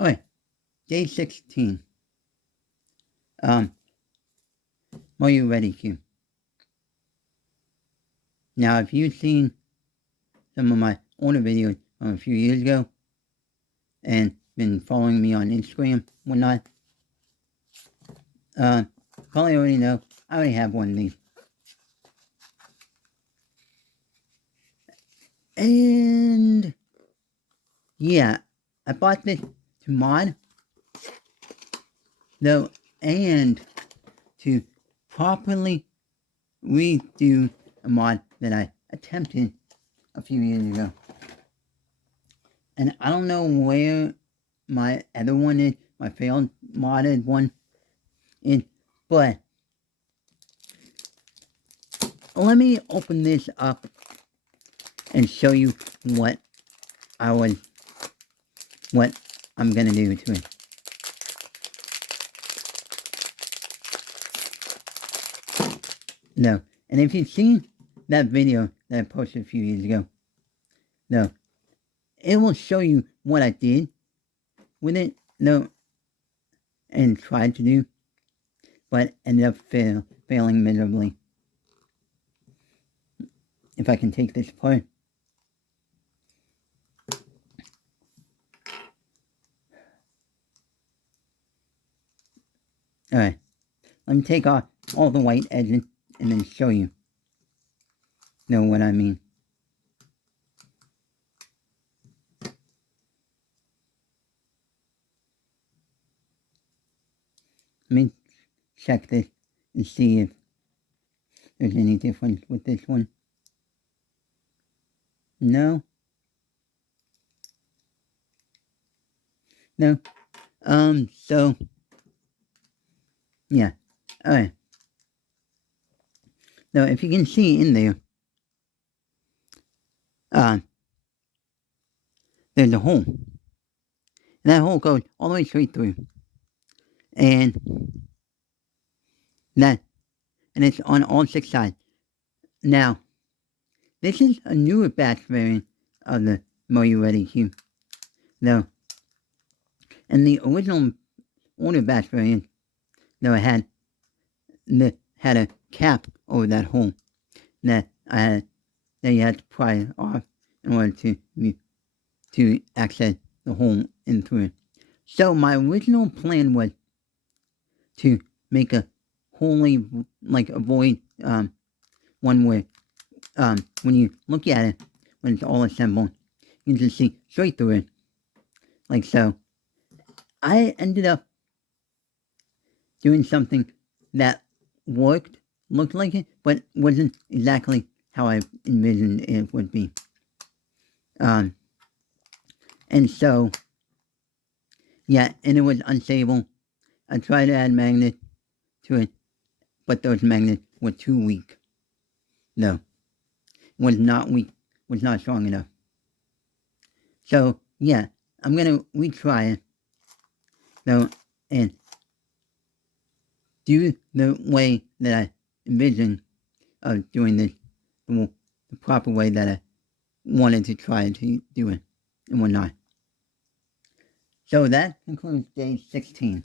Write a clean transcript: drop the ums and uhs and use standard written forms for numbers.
Alright, day 16. Are you ready, Q? Now, if you've seen some of my older videos from a few years ago and been following me on Instagram, whatnot, probably already know I already have one of these. And yeah, I bought this to mod, though, and to properly redo a mod that I attempted a few years ago. And I don't know where my other one is, my failed modded one is, but let me open this up and show you what I'm gonna do to it. No, and if you've seen that video that I posted a few years ago, no, it will show you what I did with it, no, and tried to do, but ended up failing miserably. If I can take this apart. Alright, let me take off all the white edges and then show you. Know what I mean. Let me check this and see if there's any difference with this one. No. No. So, yeah. Alright. Now, if you can see in there, there's a hole. And that hole goes all the way straight through. And it's on all 6 sides. Now, this is a newer batch variant of the Are You Ready Q. Though, and the original older batch variant, though, it had a cap over that hole that you had to pry off in order to access the hole into it. So my original plan was to make a wholly, like, a void, one where, when you look at it, when it's all assembled, you can just see straight through it, like so. I ended up doing something that looked like it, but wasn't exactly how I envisioned it would be. And so, yeah, and it was unstable. I tried to add magnets to it, but those magnets were too weak. No, was not strong enough. So, yeah, I'm gonna retry it, though, and do the way that I envisioned of doing this, the proper way that I wanted to try to do it, and whatnot. So that concludes day 16.